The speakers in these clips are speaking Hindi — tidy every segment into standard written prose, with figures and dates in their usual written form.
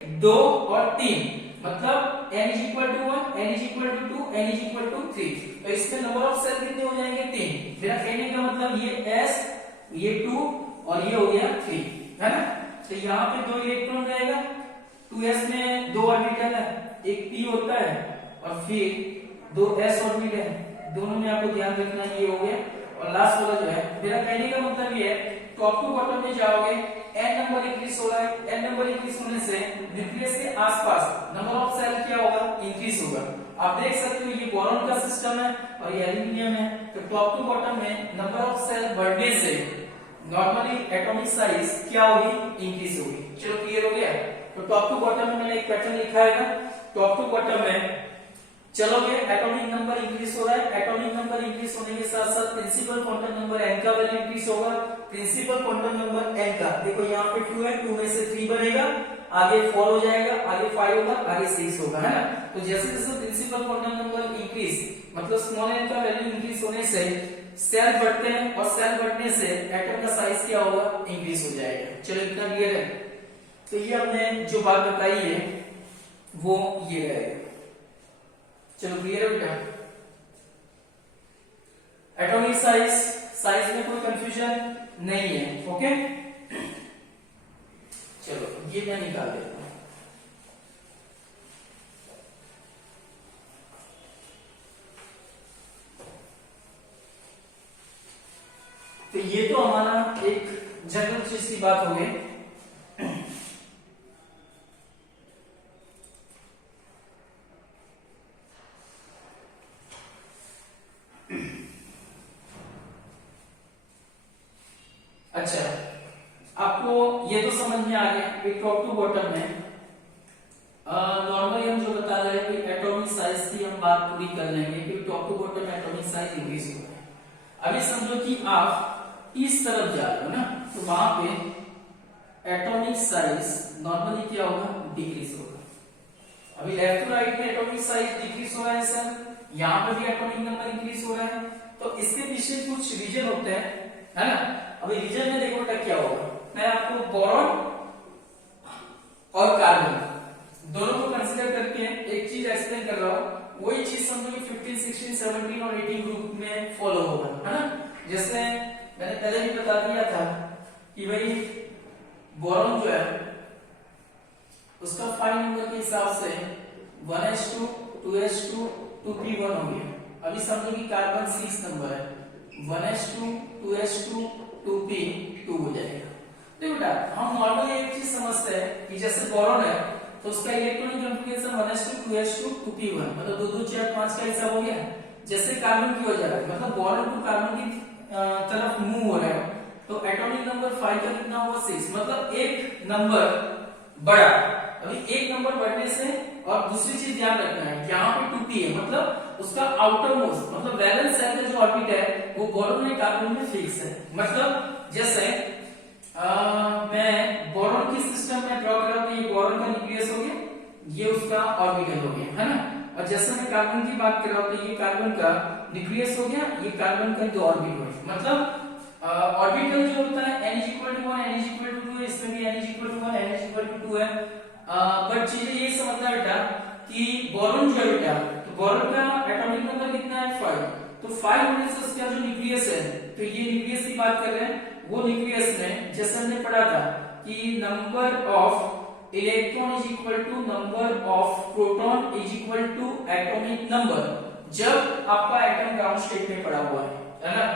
2 और 3, मतलब n is equal to 1, n is equal to 2, n is equal to 3। तो इसमें नंबर ऑफ सेल कितने हो जाएंगे? 3। मेरा कहने का मतलब ये s, ये 2 और ये हो गया 3, है ना। तो यहाँ पे 2 इलेक्ट्रॉन रहेगा, 2s में 2 ऑर्बिटल है, एक p होता है और फिर 2 s ऑर्बिटल है, दोनों में आपको ध्यान रखना ये हो गया। और लास्ट वाला जो है, मेरा कहने का मतलब ये है टॉप टू बॉटम में जाओगे, n नंबर इंक्रीज हो रहा है, n नंबर इंक्रीज होने से न्यूक्लियस के आसपास नंबर ऑफ सेल क्या होगा? इंक्रीज होगा। आप देख सकते हो ये बोरॉन का सिस्टम है और ये एल्यूमिनियम है, तो टॉप टू बॉटम में नंबर ऑफ सेल बढ़ने से नॉर्मली एटॉमिक साइज क्या होगी? इंक्रीज होगी। चलो क्लियर हो गया। तो टॉप टू बॉटम में मैंने एक पैटर्न लिखा है ना, टॉप टू बॉटम में चलोगे, एटॉमिक नंबर इंक्रीज हो रहा है, एटॉमिक नंबर इंक्रीज होने के साथ साथ प्रिंसिपल क्वांटम नंबर n का वैल्यू इंक्रीज होगा। प्रिंसिपल क्वांटम नंबर n का देखो यहाँ पे 2 है, 2 में से 3 बनेगा, आगे 4 हो जाएगा, आगे 5 होगा, आगे 6 होगा, है ना। तो जैसे जैसे प्रिंसिपल क्वांटम नंबर इंक्रीज मतलब स्मॉल n का वैल्यू इंक्रीज होने से सेल बढ़ते हैं और सेल बढ़ने से एटम का साइज क्या होगा? इंक्रीज हो जाएगा। चलो इतना क्लियर है। तो ये हमने जो बात बताई है वो ये रहेगा। चलो क्लियर है बेटा। एटॉमिक साइज में कोई कंफ्यूजन नहीं है, ओके। चलो ये मैं निकाल देता हूं। तो ये तो हमारा एक जनरल चीज की बात हो गई। अच्छा, आपको ये तो समझ में आ गया कि टॉप टू बॉटम में नॉर्मली हम जो बता रहे हैं कि एटॉमिक साइज की हम बात पूरी कर लेंगे कि top to bottom atomic size increase हो रहा है। अभी समझो कि आप इस तरफ जा रहे हो ना, तो वहां पे एटॉमिक साइज नॉर्मली क्या होगा? डिक्रीज होगा। अभी लेफ्ट टू राइट में एटॉमिक साइज डिक्रीज हो रहा है सर, यहाँ पर भी एटॉमिक नंबर इंक्रीज हो रहा है। तो इसके पीछे कुछ रीजन होते हैं, है ना। अभी रीजन में देखो बेटा क्या होगा, मैं आपको बोरॉन और कार्बन दोनों को कंसीडर करके एक चीज एक्सप्लेन कर रहा हूं। वही चीज समझो कि 15, 16, 17 और 18 ग्रुप में फॉलो होगा, है ना। जैसे मैंने पहले भी बता दिया था कि भाई बोरॉन जो है उसका 5 नंबर के हिसाब से 1s2 2s2 2p1 हो गया। अभी समझो कि कार्बन 6 नंबर है, 1s2 2s2 2p2 हो जाएगा। देखो बेटा हम नॉर्मली एक चीज समझते हैं कि जैसे बोरॉन है तो उसका electronic configuration 1s2 2s2 2p1 मतलब 2 2 4 5 का हिसाब हो गया। जैसे कार्बन की हो जा रहा है मतलब बोरॉन टू कार्बन की तरफ मूव हो रहा है, तो एटॉमिक नंबर 5 का कितना होगा? 6, मतलब एक नंबर बढ़ा। अभी एक नंबर बढ़ने से, और दूसरी चीज ध्यान रखना है यहाँ पे 2p है मतलब उसका आउटर मोस्ट मतलब वैलेंस सेल का जो ऑर्बिट है वो बोरॉन में कार्बन में फिक्स है। मतलब जैसे मैं बोरॉन की सिस्टम में ड्रॉ कर रहा हूं, ये बोरॉन का न्यूक्लियस हो गया, ये उसका ऑर्बिटल हो गया, है ना। और जैसे मैं कार्बन की बात कर रहा हूं तो ये कार्बन का न्यूक्लियस हो गया, ये कार्बन का दो ऑर्बिट हो गया। मतलब ऑर्बिटल जो होता है n = 1 n = 2 है, इसमें भी n = 1 n = 2 है। बट चीजें ये समझना बेटा कि बोरॉन जो है बेटा, तो बोरॉन का एटॉमिक नंबर कितना है? 5। तो 5 होने से उसका जो न्यूक्लियस है, तो ये न्यूक्लियस की बात कर रहे हैं, वो न्यूक्लियस में जैसे हमने पढ़ा था कि number of electron is equal to number of proton is equal to atomic number, जब आपका एटम ग्राउंड स्टेट में पड़ा हुआ है ना।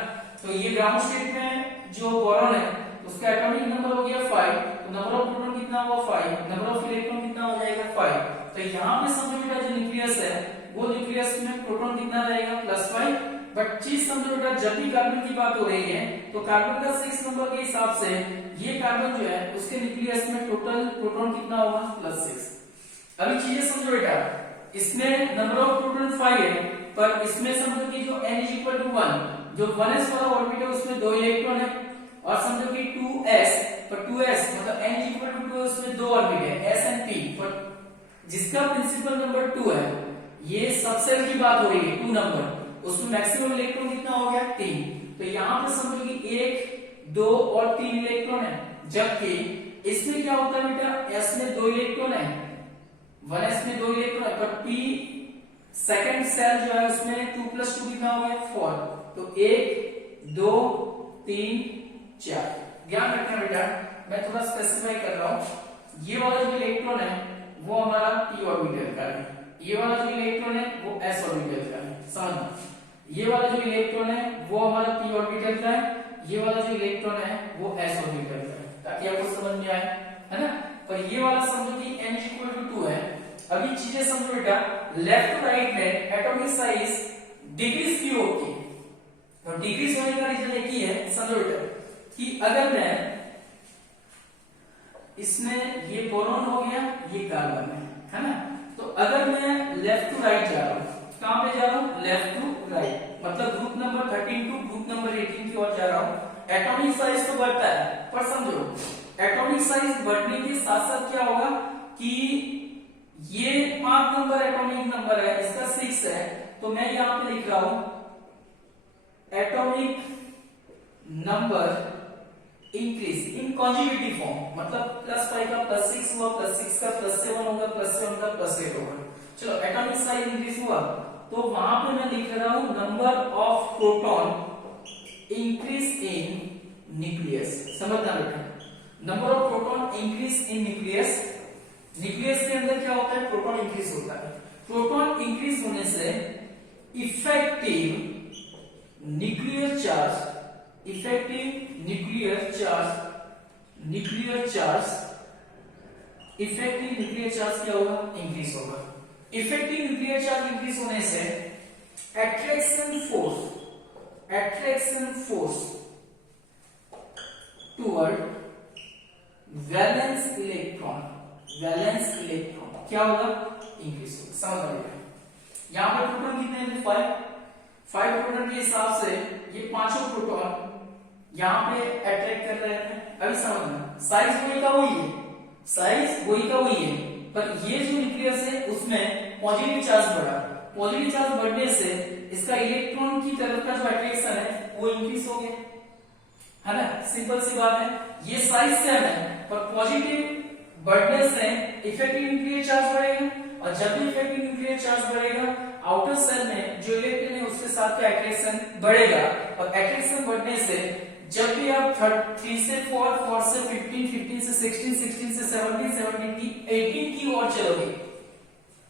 तो ये ग्राउंड स्टेट में जो बोरॉन है उसका एटॉमिक नंबर हो गया 5, तो नंबर ऑफ प्रोटॉन कितना हुआ? 5, नंबर ऑफ इलेक्ट्रॉन कितना हो जाएगा? 5। तो यहाँ पे समझो बेटा जो न्यूक्लियस है वो न्यूक्लियस में प्रोटॉन कितना रहेगा? +5। बट चीज समझो बेटा जब भी कार्बन की बात हो रही है तो कार्बन का 6 नंबर के हिसाब से ये कार्बन जो है उसके न्यूक्लियस में टोटल प्रोटॉन कितना होगा? +6। अभी चीजें समझो बेटा, इसमें नंबर ऑफ प्रोटॉन 5 है, पर इसमें समझो कि जो n = 1, जो 1s वाला ऑर्बिट है उसमें 2 इलेक्ट्रॉन है, और समझो कि 2s, पर 2s मतलब n = 2 उसमें 2 ऑर्बिट है s and p, पर जिसका प्रिंसिपल नंबर 2 है, ये सबसेल की बात हो रही है 2 नंबर, उसमें मैक्सिमम इलेक्ट्रॉन कितना हो गया? 3। तो यहाँ पे समझो कि 1 2 और 3 इलेक्ट्रॉन है, जबकि इसमें क्या होता है बेटा, s में 2 इलेक्ट्रॉन है, 1s में 2 इलेक्ट्रॉन है, पर p सेकंड सेल जो है उसमें 2 + 2 कितना हो गया 4, तो 1 2 3 4। ध्यान रखना बेटा, मैं थोड़ा स्पेसिफाई कर रहा हूं, ये वाला जो इलेक्ट्रॉन है वो हमारा p ऑर्बिटल का है, ये वाला जो इलेक्ट्रॉन है वो s ऑर्बिटल का है, समझना। ये वाला जो इलेक्ट्रॉन है वो हमारा p ऑर्बिटल का है, ये वाला जो इलेक्ट्रॉन है वो s ऑर्बिटल का है, ताकि आपको समझ में आए, है ना। पर ये वाला समझो कि n = 2 है। अभी चीजें समझो बेटा, लेफ्ट टू राइट में एटॉमिक साइज डिक्रीज क्यों होती है, तो डिक्रीज होने का रीजन एक ही है, समझो बेटा कि अगर मैं इसमें ये बोरॉन हो गया, ये कार्बन है ना, तो अगर मैं लेफ्ट टू राइट जा रहा हूं, कहां पे जा रहा हूं, लेफ्ट टू राइट, मतलब group number 13 to group number 18 की ओर जा रहा हूं। एटॉमिक साइज तो बढ़ता है, पर समझो एटॉमिक साइज बढ़ने के साथ साथ क्या होगा कि ये 5 नंबर एटॉमिक नंबर है, इसका 6 है, तो मैं यहां पे लिख रहा हूं atomic number increase in conjugative form, मतलब +5 का +6 हुआ, +6 का +7 होगा, +7 का +8 होगा। चलो एटॉमिक साइज इंक्रीज हुआ, तो वहां पे मैं लिख रहा हूं number of proton increase in nucleus, समझना बेटा, number of proton increase in nucleus. Nucleus के अंदर क्या होता है, प्रोटॉन इंक्रीज होता है। प्रोटॉन इंक्रीज होने से effective nuclear charge, effective nuclear charge क्या होगा, इंक्रीज होगा। इफेक्टिव न्यूक्लियर चार्ज इंक्रीज होने से attraction force toward valence electron क्या होगा, इंक्रीज होगा, समझ आ गया। यहां पर प्रोटॉन कितने हैं, 5 प्रोटॉन के हिसाब से ये पांचों प्रोटॉन यहां पे अट्रैक्ट कर रहे हैं। अभी समझना, साइज वही का वही है, पर ये जो न्यूक्लियस है उसमें पॉजिटिव चार्ज बढ़ा, पॉजिटिव चार्ज बढ़ने से इसका इलेक्ट्रॉन की तरफ का जो अट्रैक्शन है वो इंक्रीज हो गया, है ना, सिंपल सी बात है। ये साइज सेम है, पर पॉजिटिव बढ़ने से इफेक्टिव न्यूक्लियर चार्ज बढ़ेगा, और जब भी इफेक्टिव न्यूक्लियर चार्ज बढ़ेगा आउटर सेल में जो इलेक्ट्रॉन है उसके साथ का अट्रैक्शन बढ़ेगा, और अट्रैक्शन बढ़ने से जब भी आप 3 से 4, 4 से 15, 15 से 16, 16 से 17, 17 की 18 की ओर चलोगे,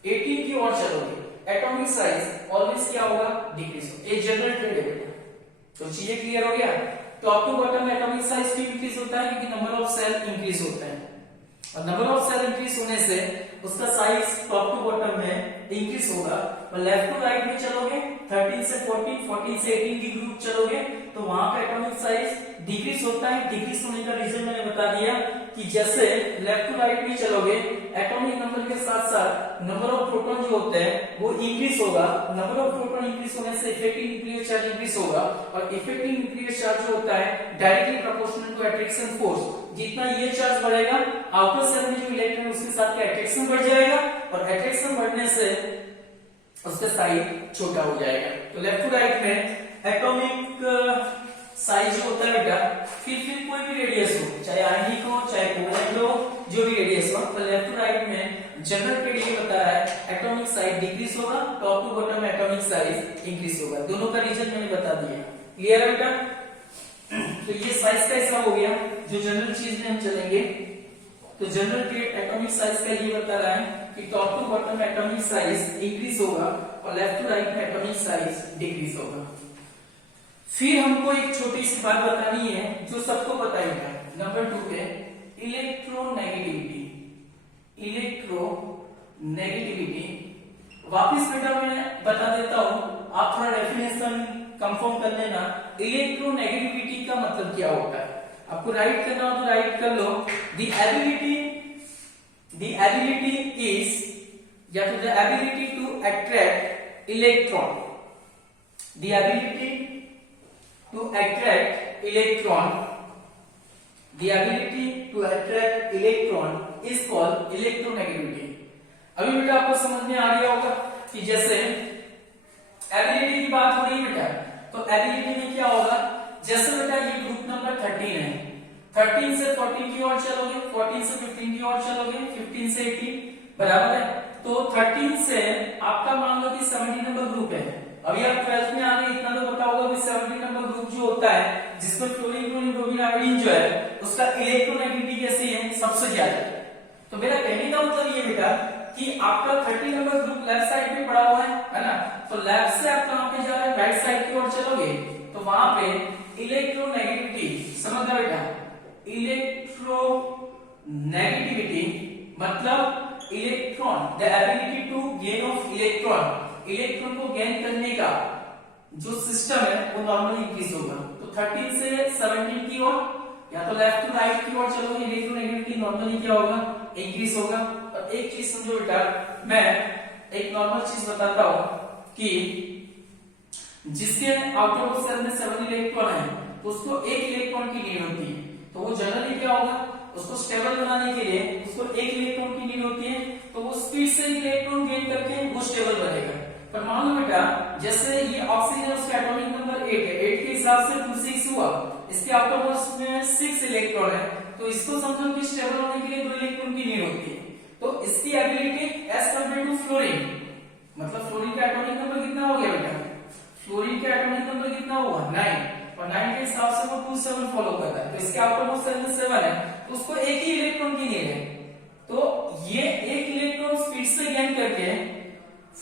18 की ओर चलोगे, एटॉमिक साइज ऑलवेज क्या होगा, डिक्रीज होगा। ये जनरल ट्रेंड है बेटा, तो चीजें क्लियर हो गया। टॉप टू बॉटम में एटॉमिक साइज क्यों इंक्रीज होता है, क्योंकि नंबर ऑफ सेल इंक्रीज होता है, और नंबर ऑफ सेल इंक्रीज होने से उसका साइज टॉप टू बॉटम में इंक्रीज होगा। और लेफ्ट टू राइट में चलोगे, 13 से 14, 14 से 18 की ग्रुप चलोगे, तो वहां पे एटॉमिक साइज डिक्रीज होता है। डिक्रीज होने का रीजन मैंने बता दिया कि जैसे लेफ्ट टू राइट में चलोगे, एटॉमिक नंबर के साथ साथ नंबर ऑफ प्रोटॉन जो होते हैं वो इंक्रीज होगा। नंबर ऑफ प्रोटॉन इंक्रीज होने से इफेक्टिव न्यूक्लियर चार्ज इंक्रीज होगा, और इफेक्टिव न्यूक्लियर चार्ज जो होता है directly proportional to attraction force. जितना ये चार्ज बढ़ेगा, आउटर सेल में जो इलेक्ट्रॉन है उसके साथ का अट्रैक्शन बढ़ जाएगा, और अट्रैक्शन बढ़ने से उसका साइज छोटा हो जाएगा। तो लेफ्ट टू राइट में एटॉमिक साइज जो होता है बेटा, फिर कोई भी रेडियस हो, चाहे आयनिक हो चाहे कोवलेंट हो, जो भी रेडियस हो, तो लेफ्ट टू राइट में जनरल ट्रेंड ये बता रहा है एटॉमिक साइज डिक्रीज होगा, टॉप टू बॉटम में एटॉमिक साइज इंक्रीज होगा। दोनों का रीजन मैंने बता दिया, क्लियर है बेटा। तो ये साइज का हिसाब हो गया। जो जनरल चीज में हम चलेंगे, तो जनरल ट्रेंड एटॉमिक साइज का ये बता रहा है कि टॉप टू बॉटम में एटॉमिक साइज इंक्रीज होगा, और लेफ्ट टू राइट में एटॉमिक साइज डिक्रीज होगा। फिर हमको एक छोटी सी बात बतानी है जो सबको पता ही है, नंबर 2 पे इलेक्ट्रोनेगेटिविटी। वापिस बेटा मैं बता देता हूं, आप थोड़ा डेफिनेशन कंफर्म कर लेना। इलेक्ट्रोनेगेटिविटी का मतलब क्या होता है, आपको राइट करना हो तो राइट कर लो। द एबिलिटी इज, या तो the ability to attract electron, the ability to attract electron is called electronegativity। अभी बेटा आपको समझ में आ गया होगा कि जैसे एबिलिटी की बात हो रही है बेटा, तो एबिलिटी में क्या होगा, जैसे बेटा ये ग्रुप नंबर 13 है, 13 से 14 की ओर चलोगे, 14 से 15 की ओर चलोगे, 15 से 18, बराबर है। तो 13 से आपका मान लो कि 70 नंबर ग्रुप है। अभी आप 12th में आ गए, इतना तो पता होगा कि 70 नंबर ग्रुप जो होता है जिसमें फ्लोरीन क्लोरीन ब्रोमीन आयोडीन जो है उसका इलेक्ट्रोनेगेटिविटी कैसी है, सबसे ज्यादा। तो मेरा कहने का मतलब ये बेटा कि आपका 30 नंबर ग्रुप लेफ्ट साइड पे पड़ा हुआ है ना, तो लेफ्ट से आप कहां पे जा रहे हैं, राइट साइड की ओर चलोगे तो वहां पे इलेक्ट्रोनेगेटिविटी, समझ गए बेटा, इलेक्ट्रोनेगेटिविटी मतलब electron, the ability to gain of electron, electron को गेन करने का जो सिस्टम है वो नॉर्मली इंक्रीज होगा। तो 13 से 17 की ओर या तो लेफ्ट टू राइट की ओर चलोगे, इलेक्ट्रोनेगेटिविटी नॉर्मली क्या होगा, इंक्रीज होगा। और एक चीज समझो बेटा, मैं एक नॉर्मल चीज बताता हूं कि जिसके आउटर ऑफ सेल में 7 इलेक्ट्रॉन है तो उसको एक इलेक्ट्रॉन की नीड होती है। तो वो जनरली क्या होगा, उसको स्टेबल बनाने के लिए उसको एक इलेक्ट्रॉन की नीड होती है, तो वो स्पीड से इलेक्ट्रॉन गेन करके वो स्टेबल बनेगा। पर मान लो बेटा जैसे ये ऑक्सीजन उसका एटॉमिक नंबर 8 है, 8 के हिसाब से 26 हुआ, इसके आउटर मोस्ट में 6 इलेक्ट्रॉन है, तो इसको समझो कि स्टेबल होने के लिए 2 इलेक्ट्रॉन की नीड होती है। तो इसकी ability as compare to fluorine, मतलब फ्लोरीन का एटॉमिक नंबर कितना हो गया बेटा, फ्लोरीन का एटॉमिक नंबर कितना हुआ 9, और 9 के हिसाब से वो 27 फॉलो करता है, तो इसके आउटर मोस्ट सेल में 7 है, तो उसको एक ही इलेक्ट्रॉन की नीड है। तो ये एक इलेक्ट्रॉन स्पीड से गेन करके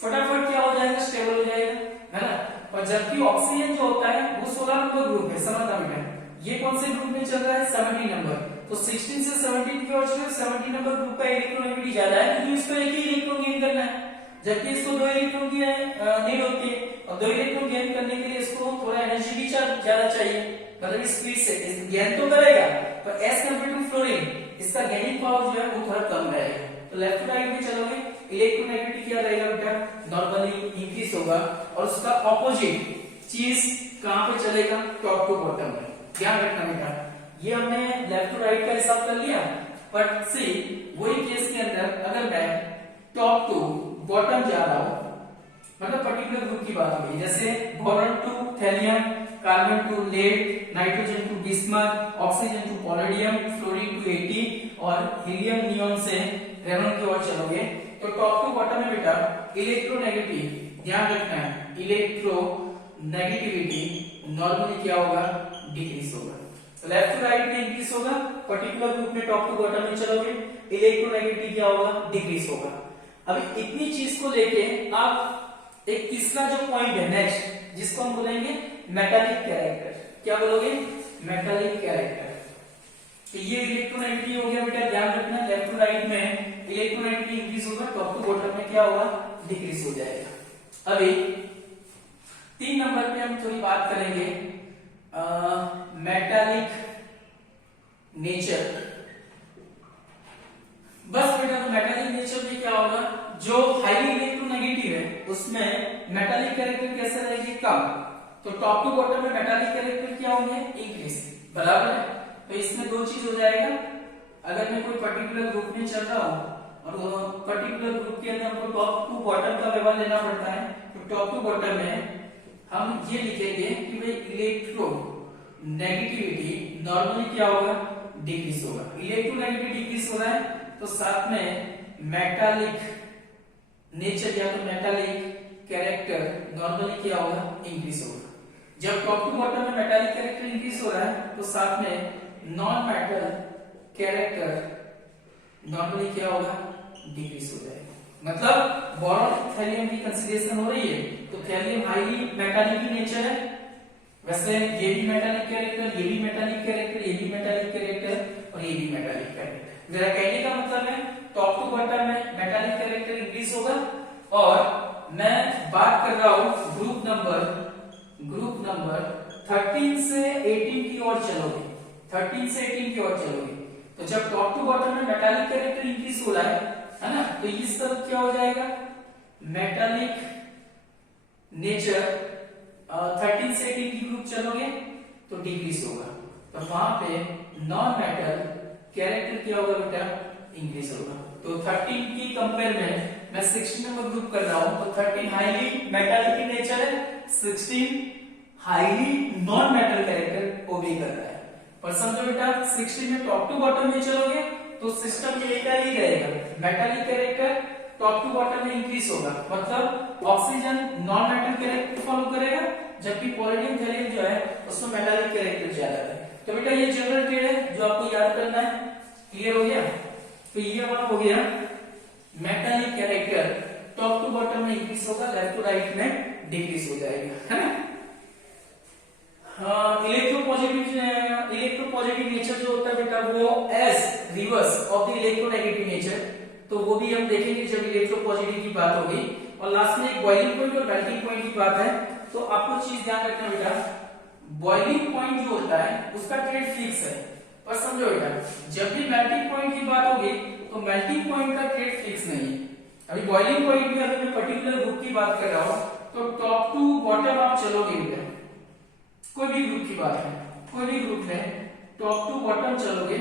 फटाफट क्या हो जाएगा, स्टेबल हो जाएगा, है ना। और जबकि ऑक्सीजन जो होता है वो 16 नंबर ग्रुप है, समझना बेटा, ये कौन से ग्रुप में चल रहा है, 17 नंबर। तो 16 से 17 की ओर चलो, 17 नंबर ग्रुप का इलेक्ट्रोनेगेटिविटी ज्यादा है क्योंकि इसको एक ही इलेक्ट्रॉन गेन करना है, जबकि इसको 2 इलेक्ट्रॉन की नीड होती है, और 2 इलेक्ट्रॉन गेन करने के लिए इसको थोड़ा एनर्जी भी ज्यादा चाहिए, मतलब स्पीड से गेन तो करेगा, पर एज कंपेयर टू फ्लोरीन इसका गेनिंग पावर जो है वो थोड़ा कम रहेगा। तो लेफ्ट टू राइट में चलोगे, इलेक्ट्रोनेगेटिविटी क्या रहेगा बेटा, नॉर्मली इंक्रीज होगा, और उसका ऑपोजिट चीज कहां पे चलेगा, टॉप टू बॉटम में। ध्यान रखना बेटा, ये हमने लेफ्ट टू राइट का हिसाब कर लिया, बट सी वही केस के अंदर अगर मैं टॉप टू बॉटम जा रहा हूं, मतलब पर्टिकुलर ग्रुप की बात हो गई, जैसे boron to thallium, carbon to lead, nitrogen to bismuth, oxygen to polonium, fluorine to 80 और हीलियम नियॉन से रेमन की ओर चलोगे, तो टॉप टू बॉटम में बेटा इलेक्ट्रोनेगेटिव, ध्यान रखना है, इलेक्ट्रोनेगेटिविटी नॉर्मली क्या होगा, डिक्रीज होगा। लेफ्ट टू राइट में इंक्रीज होगा, पर्टिकुलर ग्रुप में टॉप टू बॉटम में चलोगे, इलेक्ट्रोनेगेटिविटी क्या होगा, डिक्रीज होगा। अभी इतनी चीज को लेके आप एक तीसरा जो पॉइंट है नेक्स्ट, जिसको हम बोलेंगे मेटालिक कैरेक्टर। क्या बोलोगे, मेटालिक कैरेक्टर। तो ये इलेक्ट्रोनेगेटिविटी हो गया बेटा, ध्यान रखना, लेफ्ट टू राइट में इलेक्ट्रोनेगेटिविटी इंक्रीज होगा, टॉप टू बॉटम में क्या होगा, डिक्रीज हो जाएगा। अभी 3 नंबर पे हम थोड़ी बात करेंगे मेटालिक नेचर। बस बेटा, तो मेटालिक नेचर में क्या होगा, जो हाईली इलेक्ट्रोनेगेटिव है उसमें मेटालिक कैरेक्टर कैसे रहेगी, कम, तो टॉप टू बॉटम में मेटालिक कैरेक्टर क्या होंगे, इंक्रीज, बराबर है। तो इसमें 2 चीज हो जाएगा, अगर मैं कोई पर्टिकुलर ग्रुप में चल रहा हूं और पर्टिकुलर ग्रुप के अंदर हमको टॉप टू बॉटम का व्यवहार लेना पड़ता है, तो टॉप टू बॉटम में हम ये लिखेंगे कि भाई इलेक्ट्रो नेगेटिविटी नॉर्मली क्या होगा, डिक्रीज होगा। इलेक्ट्रोनेगेटिविटी डिक्रीज हो रहा है तो साथ में मेटालिक नेचर या तो मेटालिक कैरेक्टर नॉर्मली क्या होगा, इंक्रीज होगा। जब टॉप टू बॉटम में मेटालिक कैरेक्टर इंक्रीज हो रहा है तो साथ में नॉन मेटल कैरेक्टर नॉर्मली क्या होगा, डिक्रीज हो जाएगा। मतलब बोरॉन थैलियम की कंसीडरेशन हो रही है तो थैलियम हाईली मेटालिक नेचर है, वैसे ये भी मेटालिक कैरेक्टर, ये भी मेटालिक कैरेक्टर, ये भी मेटालिक कैरेक्टर और ये भी मेटालिक कैरेक्टर। मेरा कहने का मतलब है टॉप टू बॉटम में मेटालिक कैरेक्टर इंक्रीज होगा, और मैं बात कर रहा हूं ग्रुप नंबर 13 से 18 की ओर चलोगे, 13 से 18 की ओर चलोगे, तो जब टॉप टू बॉटम में मेटालिक कैरेक्टर इंक्रीज हो रहा है ना, तो इस तरफ क्या हो जाएगा, मेटालिक नेचर 13 से 18 की ग्रुप चलोगे तो डिक्रीज होगा, तो वहां पे नॉन मेटल कैरेक्टर क्या होगा बेटा, इंक्रीज होगा। तो 13 की कंपेयर में मैं 16 नंबर ग्रुप कर रहा हूं, तो 13 हाईली मेटालिक नेचर है, 16 हाईली नॉन मेटल कैरेक्टर ओबे कर रहा है। पर समझो बेटा 60 में टॉप टू बॉटम में चलोगे तो सिस्टम में एक ही रहेगा, metallic character top to bottom में इंक्रीज होगा, मतलब oxygen non metal character follow करेगा, जबकि पॉलिडियम थैलियम जो है उसमें मेटालिक कैरेक्टर ज्यादा है। तो बेटा ये जनरल ट्रेड है जो आपको याद करना है। क्लियर हो गया? तो ये हमारा हो गया metallic character top to bottom में इंक्रीज होगा, लेफ्ट टू राइट में डिक्रीज हो जाएगा, है ना। इलेक्ट्रोपॉजिटिव नेचर जो होता है बेटा वो as reverse of the electronegative nature, तो वो भी हम देखेंगे जब इलेक्ट्रोपॉजिटिव की बात होगी। और लास्ट में एक बॉइलिंग पॉइंट और मेल्टिंग पॉइंट की बात है, तो आपको चीज ध्यान रखना बेटा, बॉइलिंग पॉइंट जो होता है उसका ट्रेड फिक्स है, पर समझो बेटा जब भी मेल्टिंग पॉइंट की बात होगी तो मेल्टिंग पॉइंट का ट्रेड फिक्स नहीं है। अभी बॉइलिंग पॉइंट में अगर मैं पर्टिकुलर ग्रुप की बात कर रहा हूं तो टॉप टू बॉटम आप चलोगे बेटा, कोई भी ग्रुप की बात है, कोई भी ग्रुप में टॉप टू बॉटम चलोगे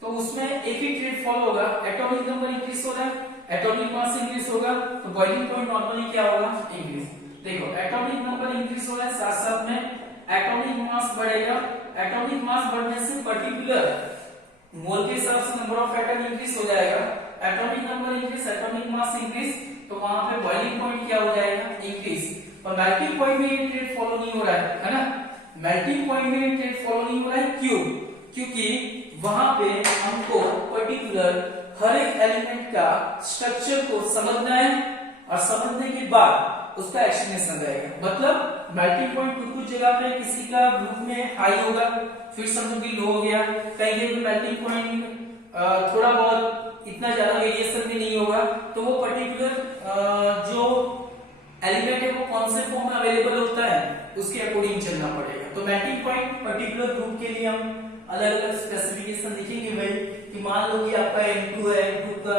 तो उसमें एक ही ट्रेड फॉलो होगा, एटॉमिक नंबर इंक्रीज हो रहा है, एटॉमिक मास इंक्रीज होगा, तो बॉइलिंग पॉइंट नॉर्मली क्या होगा, इंक्रीज। देखो एटॉमिक नंबर इंक्रीज हो रहा है, साथ साथ में एटॉमिक मास बढ़ेगा, एटॉमिक मास बढ़ने से पर्टिकुलर मोल के हिसाब से नंबर ऑफ एटम इंक्रीज हो जाएगा, atomic number increase, atomic mass increase, तो वहां पे बॉइलिंग पॉइंट क्या हो जाएगा, इंक्रीज। पर मेल्टिंग पॉइंट में ये ट्रेड फॉलो नहीं हो रहा है ना, मेल्टिंग पॉइंट में ये ट्रेड फॉलो नहीं हो रहा है, क्यों? क्योंकि वहां पे हमको पर्टिकुलर हर एक एलिमेंट का स्ट्रक्चर को समझना है और समझने के बाद उसका एक्सप्लेनेशन रहेगा। मतलब मेल्टिंग पॉइंट कुछ जगह पे किसी का ग्रुप में हाई होगा, फिर समझो कि लो हो गया, कहीं पे मेल्टिंग पॉइंट थोड़ा बहुत इतना ज्यादा वेरिएशन भी नहीं होगा, तो वो पर्टिकुलर जो एलिमेंट है वो कौन से फॉर्म में अवेलेबल होता है उसके अकॉर्डिंग चलना पड़ेगा। तो मेल्टिंग पॉइंट पर्टिकुलर ग्रुप के लिए हम अलग अलग स्पेसिफिकेशन लिखेंगे भाई, कि मान लो कि आपका N2 है, N2 का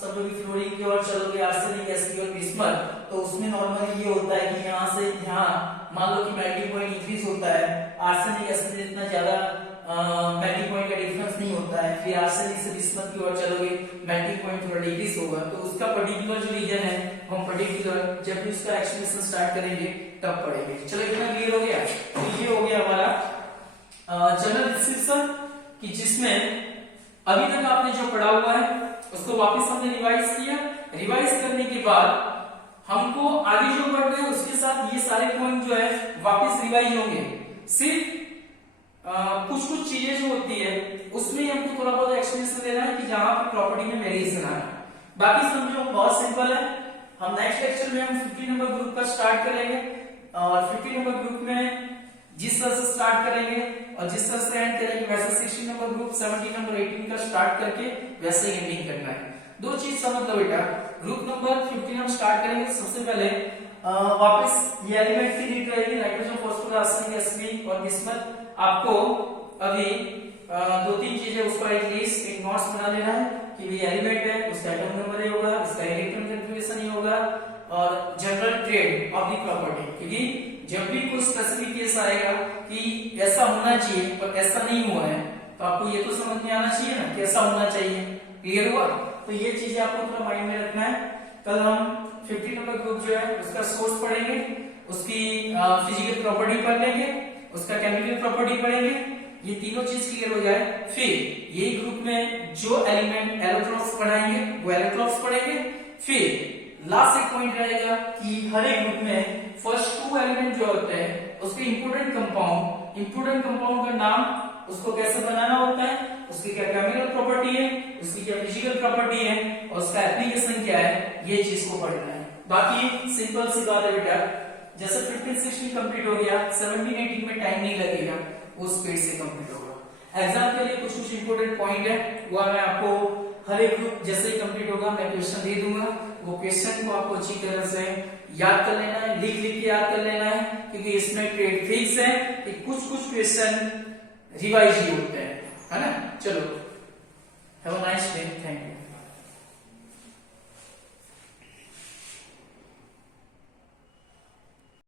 सब लोग फ्लोरीन की ओर चलोगे, आर्सेनिक एसिड और बिस्मथ, तो उसमें नॉर्मली ये होता है कि यहाँ से यहाँ मान लो कि मेल्टिंग पॉइंट इंक्रीज होता है, आर्सेनिक एसिड में इतना ज्यादा मेल्टिंग पॉइंट का डिफरेंस नहीं होता है, फिर आर्सेनिक से बिस्मथ की ओर चलोगे मेल्टिंग पॉइंट थोड़ा डिक्रीज होगा, तो उसका पर्टिकुलर जो रीजन है हम पर्टिकुलर जब भी उसका एक्सप्लेनेशन स्टार्ट करेंगे तब पढ़ेंगे। चलो इतना क्लियर हो गया। तो ये हो गया हमारा जनरल डिस्क्रिप्शन, कि जिसमें अभी तक आपने जो पढ़ा हुआ है उसको वापस हमने रिवाइज किया, रिवाइज करने के बाद हमको आगे जो पढ़ना है उसके साथ ये सारे पॉइंट जो है वापस रिवाइज होंगे। सिर्फ कुछ कुछ चीजें जो होती है उसमें हमको थोड़ा बहुत एक्सप्लेनेशन देना है कि जहां पे प्रॉपर्टी में वेरिएशन आ रहा है, बाकी समझो बहुत सिंपल है। हम नेक्स्ट लेक्चर में हम 50 नंबर ग्रुप का स्टार्ट करेंगे, और 50 नंबर ग्रुप में जिस तरह से स्टार्ट करेंगे और जिस तरह से एंड करेंगे वैसे 60 नंबर ग्रुप 70 नंबर 18 का स्टार्ट करके वैसे ही एंडिंग करना है। दो चीज समझ लो बेटा, ग्रुप नंबर 15 हम स्टार्ट करेंगे, सबसे पहले वापस ये एलिमेंट की नीड रहेगी, नाइट्रोजन फास्फोरस आर्सेनिक एसपी और बिस्मथ। आपको अभी दो तीन चीजें उसका एटलीस्ट एक नोट्स बना लेना है कि ये एलिमेंट है, उसका एटॉमिक नंबर ये होगा, इसका इलेक्ट्रॉन कॉन्फ़िगरेशन ये होगा, और general trade off the property, क्योंकि जब भी कोई स्पेसिफिक केस आएगा कि ऐसा होना चाहिए पर ऐसा नहीं हुआ है, तो आपको ये तो समझ में आना चाहिए ना कि ऐसा होना चाहिए। क्लियर हुआ? तो ये चीजें आपको थोड़ा माइंड में रखना है। कल हम 50 नंबर ग्रुप जो है उसका सोर्स पढ़ेंगे, उसकी फिजिकल प्रॉपर्टी पढ़ लेंगे, उसका केमिकल प्रॉपर्टी पढ़ेंगे, ये तीनों चीज क्लियर हो जाए, फिर यही ग्रुप में जो एलिमेंट एलोट्रॉप्स पढ़ाएंगे वो एलोट्रॉप्स पढ़ेंगे। फिर लास्ट एक पॉइंट रहेगा कि हर एक ग्रुप में फर्स्ट 2 एलिमेंट जो होते हैं उसके इंपोर्टेंट कंपाउंड का नाम, उसको कैसे बनाना होता है, उसकी क्या केमिकल प्रॉपर्टी है, उसकी क्या फिजिकल प्रॉपर्टी है, और उसका एप्लीकेशन क्या है, ये चीज को पढ़ना है। बाकी सिंपल सी बात है बेटा, जैसे 15-16 कंप्लीट हो गया, 17-18 में टाइम नहीं लगेगा, वो स्पीड से कंप्लीट होगा। एग्जाम के लिए कुछ कुछ इंपोर्टेंट पॉइंट है, वो मैं आपको हर एक ग्रुप जैसे ही कंप्लीट होगा मैं क्वेश्चन दे दूंगा, वो क्वेश्चन को आपको अच्छी तरह से याद कर लेना है, लिख लिख के याद कर लेना है, क्योंकि इसमें ट्रेड फिक्स है कि कुछ कुछ क्वेश्चन रिवाइज ही होते हैं, है ना। चलो, have a nice day, thank you.